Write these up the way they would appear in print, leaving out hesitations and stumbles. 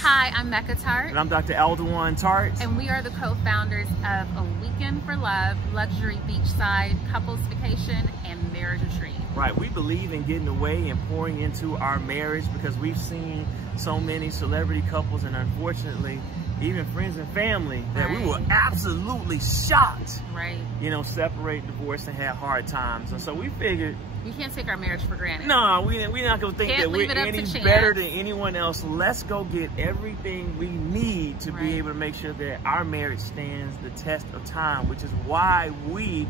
Hi, I'm Mecca Tart. And I'm Dr. Alduan Tart. And we are the co-founders of A Weekend for Love, Luxury Beachside, Couples Vacation, and Marriage Retreat. Right, we believe in getting away and pouring into our marriage because we've seen so many celebrity couples and unfortunately, even friends and family that we were absolutely shocked, separate, divorce, and had hard times. And so we figured, we can't take our marriage for granted. No, we're not going to think that we're any better than anyone else. Let's go get everything we need to be able to make sure that our marriage stands the test of time, which is why we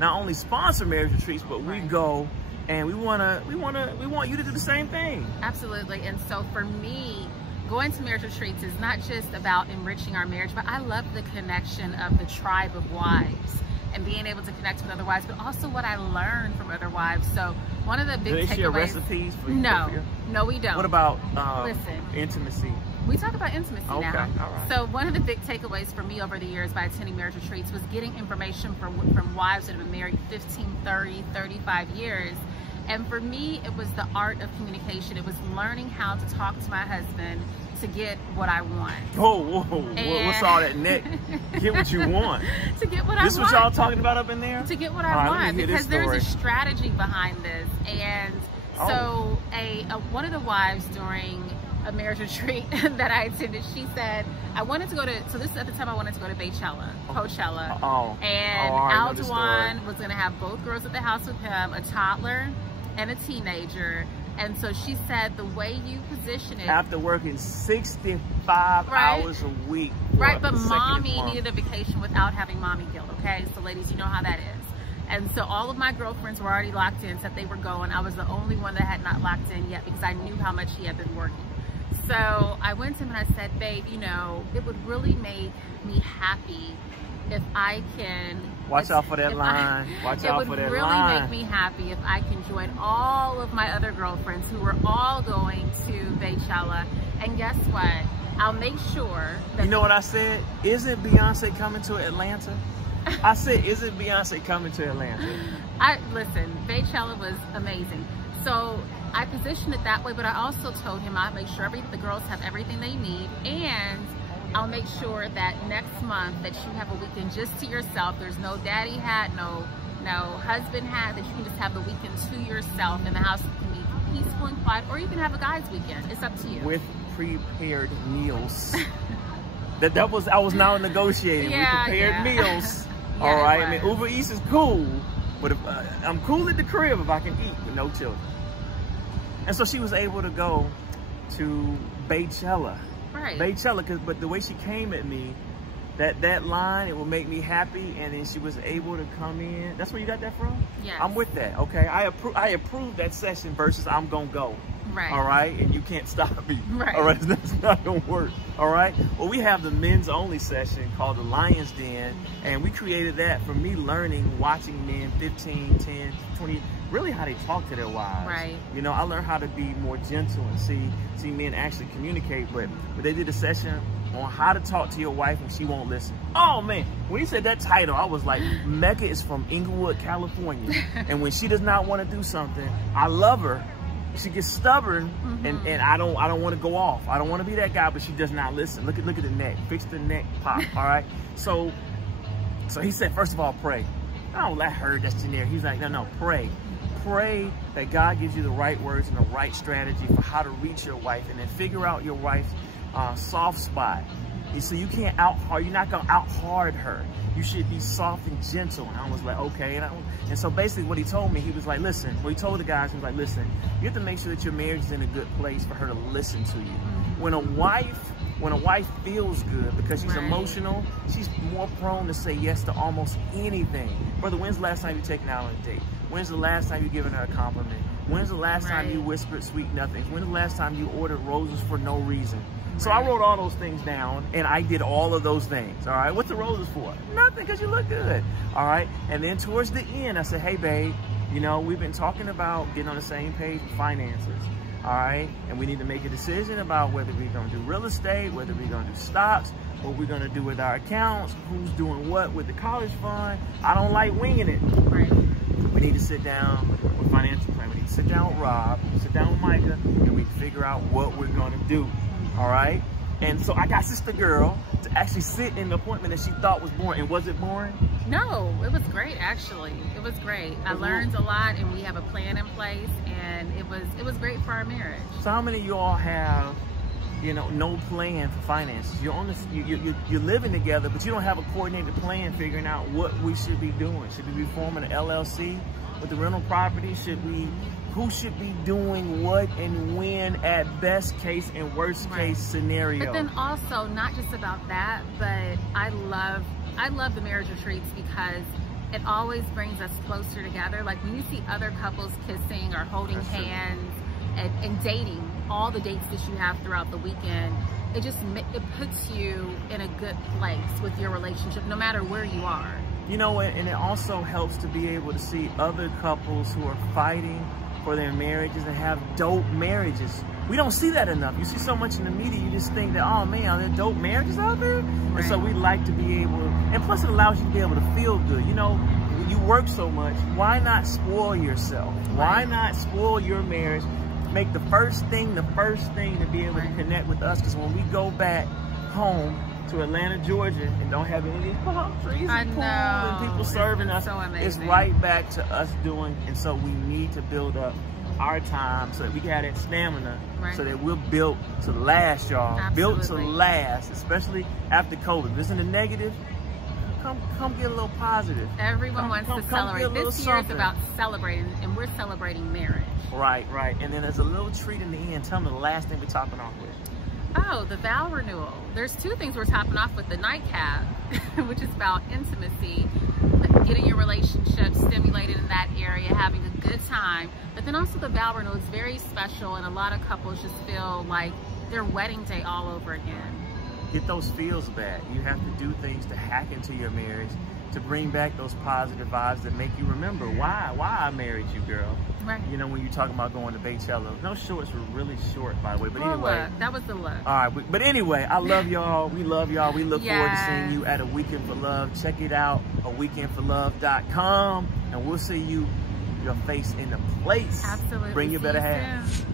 not only sponsor marriage retreats, but we go and we want you to do the same thing. Absolutely. And so for me, going to marriage retreats is not just about enriching our marriage, but I love the connection of the tribe of wives and being able to connect with other wives, but also what I learned from other wives. So one of the big takeaways. Do they share recipes for you? No, we don't. What about intimacy? We talk about intimacy now. All right. So one of the big takeaways for me over the years by attending marriage retreats was getting information from wives that have been married 15, 30, 35 years. And for me, it was the art of communication. It was learning how to talk to my husband to get what I want. Whoa. What's all that neck? Get what you want. To get what I want. This what y'all talking about up in there? To get what I want. Because there's a strategy behind this. And so one of the wives during a marriage retreat that I attended, she said, I wanted to go to, so this at the time I wanted to go to Coachella. And Alduan was going to have both girls at the house with him, a toddler and a teenager. And so she said, the way you position it, after working 65 hours a week, but mommy needed a vacation without having mommy guilt. Okay, so ladies, you know how that is. And so all of my girlfriends were already locked in, said they were going. I was the only one that had not locked in yet because I knew how much he had been working. So I went to him and I said, babe, it would really make me happy if I can. Watch out for that line. Watch out for that line. It would really make me happy if I can join all of my other girlfriends who were all going to Beachside. And guess what? I'll make sure that. You know what I said? Isn't Beyonce coming to Atlanta? I said, isn't Beyonce coming to Atlanta? Listen, Beachside was amazing. So I positioned it that way, but I also told him I'll make sure the girls have everything they need, and I'll make sure that next month that you have a weekend just to yourself. There's no daddy hat, no husband hat, that you can just have the weekend to yourself, and the house can be peaceful and quiet, or you can have a guy's weekend. It's up to you. With prepared meals. I was now negotiating with prepared meals. All right. I mean, Uber Eats is cool, but if, I'm cool at the crib if I can eat with no children. And so she was able to go to Beachside. Beachside, but the way she came at me, that line, it will make me happy, and then she was able to come in. That's where you got that from? Yeah. I'm with that, okay? I approve that session versus I'm gonna go. Right. All right, and you can't stop me. Right. All right, that's not gonna work. All right. Well, we have the men's only session called the Lion's Den, and we created that for me learning, watching men 15, 10, 20, really how they talk to their wives. Right. I learned how to be more gentle and see men actually communicate. But they did a session on how to talk to your wife when she won't listen. Oh man, when he said that title, I was like, Mecca is from Inglewood, California, and when she does not want to do something, I love her. She gets stubborn, and I don't want to go off. I don't want to be that guy, but she does not listen. Look at the neck. Fix the neck pop. All right. So he said, first of all, pray. I don't let her. That's generic. He's like, no, pray. Pray that God gives you the right words and the right strategy for how to reach your wife, and then figure out your wife's soft spot. So you can't you're not gonna out hard her. You should be soft and gentle. And I was like, okay. And so basically what he told me, he was like, listen, what he told the guys, he was like, listen, you have to make sure that your marriage is in a good place for her to listen to you. When a wife feels good because she's emotional, she's more prone to say yes to almost anything. Brother, when's the last time you taken her out on a date? When's the last time you given her a compliment? When's the last time you whispered sweet nothings? When's the last time you ordered roses for no reason? So I wrote all those things down, and I did all of those things, all right? What's the roses for? Nothing, because you look good, all right? And then towards the end, I said, hey, babe, we've been talking about getting on the same page with finances, all right? And we need to make a decision about whether we're going to do real estate, whether we're going to do stocks, what we're going to do with our accounts, who's doing what with the college fund. I don't like winging it. Right. We need to sit down with financial plan. We need to sit down with Rob, sit down with Micah, and we figure out what we're going to do. All right. And so I got sister girl to actually sit in the appointment that she thought was boring. And was it boring? No, it was great, actually. It was great. I learned a lot, and we have a plan in place, and it was great for our marriage. So how many of you all have, you know, no plan for finances? You're on this, you're living together, but you don't have a coordinated plan figuring out what we should be doing. Should we be forming an LLC with the rental property? Who should be doing what and when at best case and worst case scenario? But then also, not just about that, but I love the marriage retreats because it always brings us closer together. Like when you see other couples kissing or holding hands and dating, all the dates that you have throughout the weekend, it puts you in a good place with your relationship, no matter where you are. You know, and it also helps to be able to see other couples who are fighting for their marriages and have dope marriages. We don't see that enough. You see so much in the media, you just think that, oh man, are there dope marriages out there? And so we like to be able, and plus it allows you to be able to feel good. You know, you work so much, why not spoil yourself? Why not spoil your marriage? Make the first thing to be able to connect with us, because when we go back home to Atlanta, Georgia, and don't have any of these palm trees and pool and people serving us, so it's right back to us doing. And so we need to build up our time so that we can have that stamina, so that we're built to last, y'all. Built to last, especially after COVID. If it's in the negative, come get a little positive. Everyone wants to celebrate. This year is about celebrating, and we're celebrating marriage. Right. And then there's a little treat in the end. Tell me the last thing we're topping off with. Oh, the vow renewal. There's two things we're topping off with: the nightcap, which is about intimacy, getting your relationship stimulated in that area, having a good time. But then also the vow renewal is very special, and a lot of couples just feel like their wedding day all over again. Get those feels back. You have to do things to hack into your marriage to bring back those positive vibes that make you remember why I married you, girl. Right. You know, when you're talking about going to Beachside. Those shorts were really short, by the way. But anyway, look, that was the look. All right, but anyway, I love y'all. We love y'all. We look forward to seeing you at A Weekend for Love. Check it out, aweekendforlove.com, and we'll see you, your face in the place. Absolutely. Bring your better half.